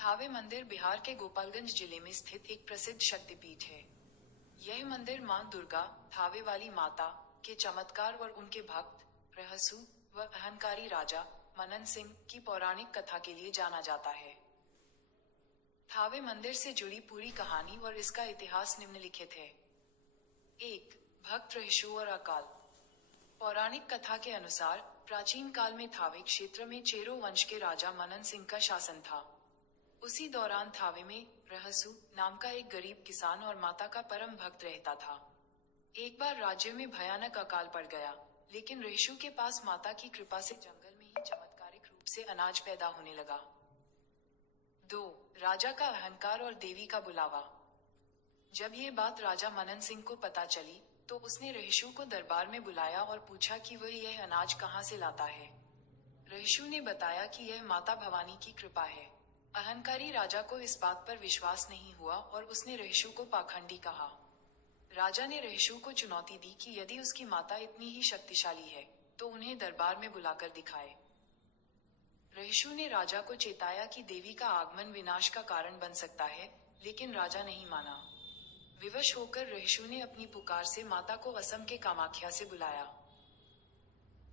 थावे मंदिर बिहार के गोपालगंज जिले में स्थित एक प्रसिद्ध शक्तिपीठ है। यह मंदिर मां दुर्गा, थावे वाली माता, के चमत्कार और उनके भक्त, रहसु व अहंकारी राजा मनन सिंह की पौराणिक कथा के लिए जाना जाता है। थावे मंदिर से जुड़ी पूरी कहानी और इसका इतिहास निम्नलिखित है। 1. भक्त रहसु और अकाल। पौराणिक कथा के अनुसार प्राचीन काल में थावे क्षेत्र में चेरो वंश के राजा मनन सिंह का शासन था। उसी दौरान थावे में रहसु नाम का एक गरीब किसान और माता का परम भक्त रहता था। एक बार राज्य में भयानक अकाल पड़ गया, लेकिन रहसु के पास माता की कृपा से जंगल में ही चमत्कारिक रूप से अनाज पैदा होने लगा। 2. राजा का अहंकार और देवी का बुलावा। जब ये बात राजा मनन सिंह को पता चली, तो उसने रहसु को दरबार में बुलाया और पूछा कि वह यह अनाज कहाँ से लाता है। रहसु ने बताया कि यह माता भवानी की कृपा है। अहंकारी राजा को इस बात पर विश्वास नहीं हुआ और उसने रहसु को पाखंडी कहा। राजा ने रहसु को चुनौती दी कि यदि उसकी माता इतनी ही शक्तिशाली है, तो उन्हें दरबार में बुलाकर दिखाए। रहसु ने राजा को चेताया कि देवी का आगमन विनाश का कारण बन सकता है, लेकिन राजा नहीं माना। विवश होकर रहसु ने अपनी पुकार से माता को असम के कामाख्या से बुलाया।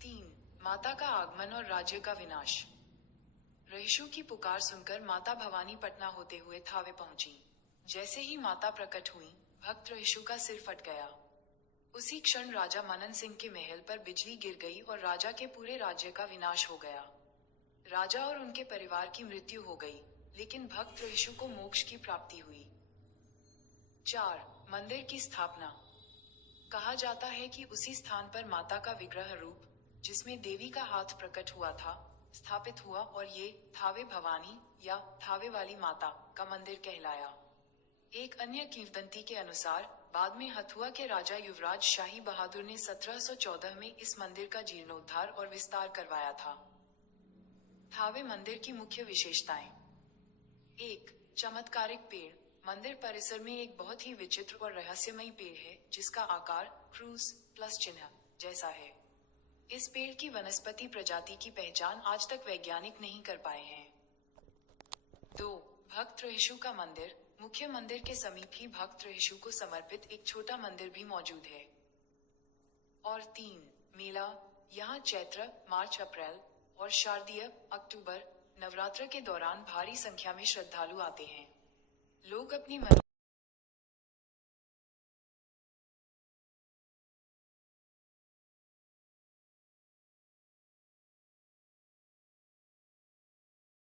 3. माता का आगमन और राज्य का विनाश। रहसु की पुकार सुनकर माता भवानी पटना होते हुए थावे पहुंची। जैसे ही माता प्रकट हुई, भक्त रहसु का सिर फट गया। उसी क्षण राजा मनन सिंह के महल पर बिजली गिर गई और राजा के पूरे राज्य का विनाश हो गया। राजा और उनके परिवार की मृत्यु हो गई, लेकिन भक्त रहसु को मोक्ष की प्राप्ति हुई। 4. मंदिर की स्थापना। कहा जाता है कि उसी स्थान पर माता का विग्रह रूप, जिसमें देवी का हाथ प्रकट हुआ था, स्थापित हुआ और ये थावे भवानी या थावे वाली माता का मंदिर कहलाया। एक अन्य किंवदंती के अनुसार बाद में हथुआ के राजा युवराज शाही बहादुर ने 1714 में इस मंदिर का जीर्णोद्धार और विस्तार करवाया था। थावे मंदिर की मुख्य विशेषताएं। 1. चमत्कारिक पेड़। मंदिर परिसर में एक बहुत ही विचित्र और रहस्यमयी पेड़ है, जिसका आकार क्रूस प्लस चिन्ह जैसा है। इस पेड़ की वनस्पति प्रजाति की पहचान आज तक वैज्ञानिक नहीं कर पाए हैं। 2. भक्त रहसु का मंदिर। मुख्य मंदिर के समीप ही भक्त रहसु को समर्पित एक छोटा मंदिर भी मौजूद है। और 3. मेला। यहाँ चैत्र, मार्च, अप्रैल और शारदीय, अक्टूबर, नवरात्र के दौरान भारी संख्या में श्रद्धालु आते हैं। लोग अपनी